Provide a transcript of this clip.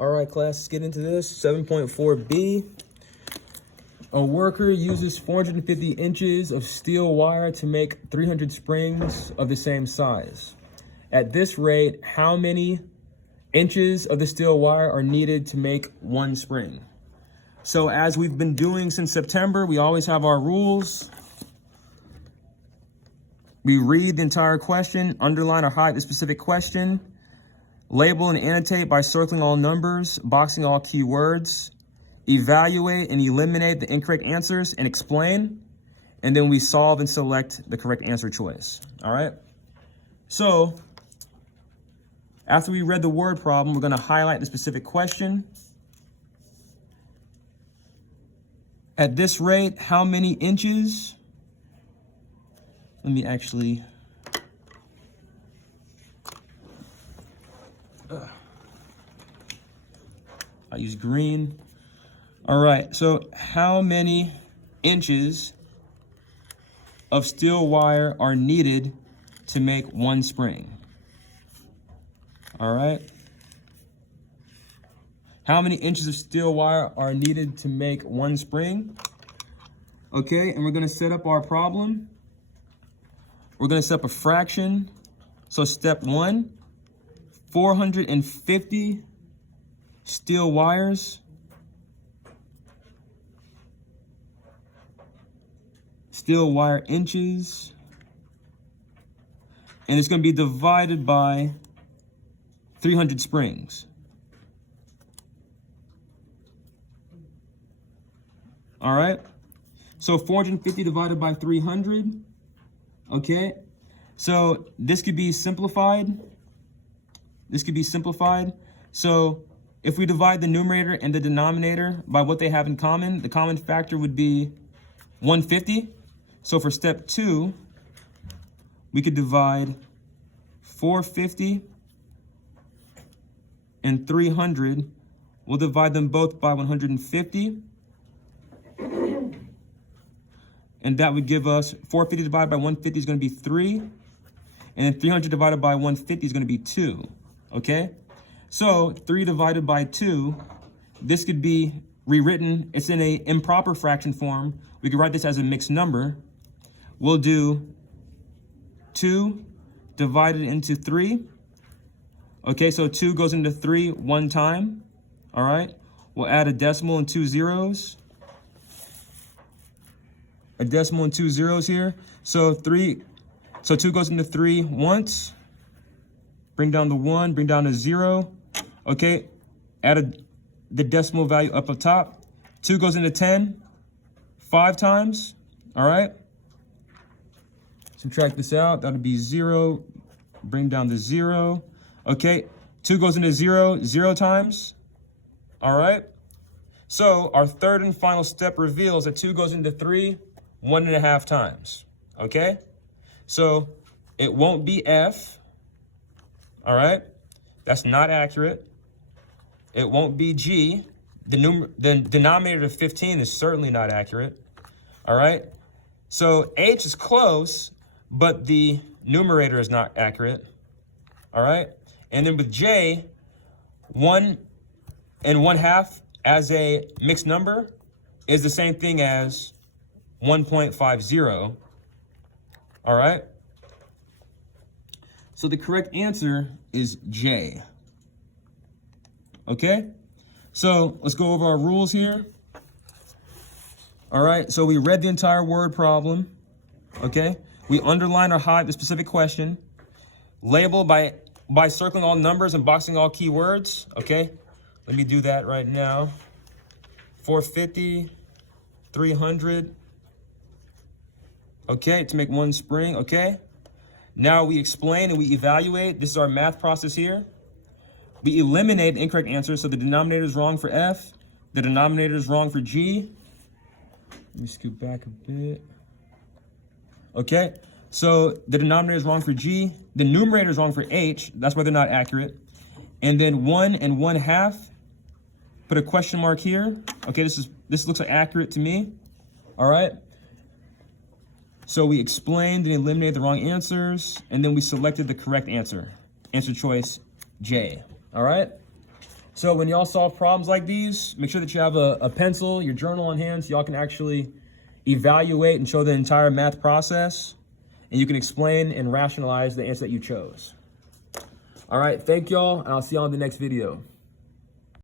All right, class, let's get into this. 7.4b. A worker uses 450 inches of steel wire to make 300 springs of the same size. At this rate, how many inches of the steel wire are needed to make one spring? So as we've been doing since September, we always have our rules. We read the entire question, underline or highlight the specific question, label and annotate by circling all numbers, boxing all keywords, evaluate and eliminate the incorrect answers and explain, and then we solve and select the correct answer choice. All right? So after we read the word problem, we're going to highlight the specific question. At this rate, how many inches? Let me actually... I use green. All right, so how many inches of steel wire are needed to make one spring? All right. How many inches of steel wire are needed to make one spring? Okay, and we're gonna set up our problem. We're gonna set up a fraction. So step 1, 450 steel wires inches, and it's going to be divided by 300 springs. All right, so 450 divided by 300. Okay, so this could be simplified. So if we divide the numerator and the denominator by what they have in common, the common factor would be 150. So for step 2, we could divide 450 and 300. We'll divide them both by 150. And that would give us 450 divided by 150 is going to be 3. And then 300 divided by 150 is going to be 2. Okay? So 3 divided by 2, this could be rewritten. It's in an improper fraction form. We could write this as a mixed number. We'll do 2 divided into 3. Okay, so 2 goes into 3 one time. All right. We'll add a decimal and 2 zeros. A decimal and 2 zeros here. So 2 goes into 3 once. Bring down the 1, bring down the 0. Okay, add the decimal value up top. 2 goes into 10 5 times. All right. Subtract this out. That'll be 0. Bring down the 0. Okay, 2 goes into 0 times. All right. So our third and final step reveals that 2 goes into 3 1.5 times. Okay, so it won't be F. All right, that's not accurate. It won't be G. The denominator of 15 is certainly not accurate. All right, so H is close, but the numerator is not accurate. All right, and then with J, 1 1/2 as a mixed number is the same thing as 1.50. All right. So the correct answer is J. Okay. So let's go over our rules here. All right. So we read the entire word problem. Okay. We underline or highlight the specific question. Label by circling all numbers and boxing all keywords. Okay. Let me do that right now. 450, 300. Okay, to make one spring, okay? Now we explain and we evaluate. This is our math process here. We eliminate the incorrect answer, so the denominator is wrong for F. The denominator is wrong for G. Let me scoot back a bit. Okay, so the denominator is wrong for G. The numerator is wrong for H. That's why they're not accurate. And then 1 1/2. Put a question mark here. Okay, this looks accurate to me. All right. So we explained and eliminated the wrong answers, and then we selected the correct answer. Answer choice J. All right. So when y'all solve problems like these, make sure that you have a pencil, your journal on hand, so y'all can actually evaluate and show the entire math process, and you can explain and rationalize the answer that you chose. All right, thank y'all, and I'll see y'all in the next video.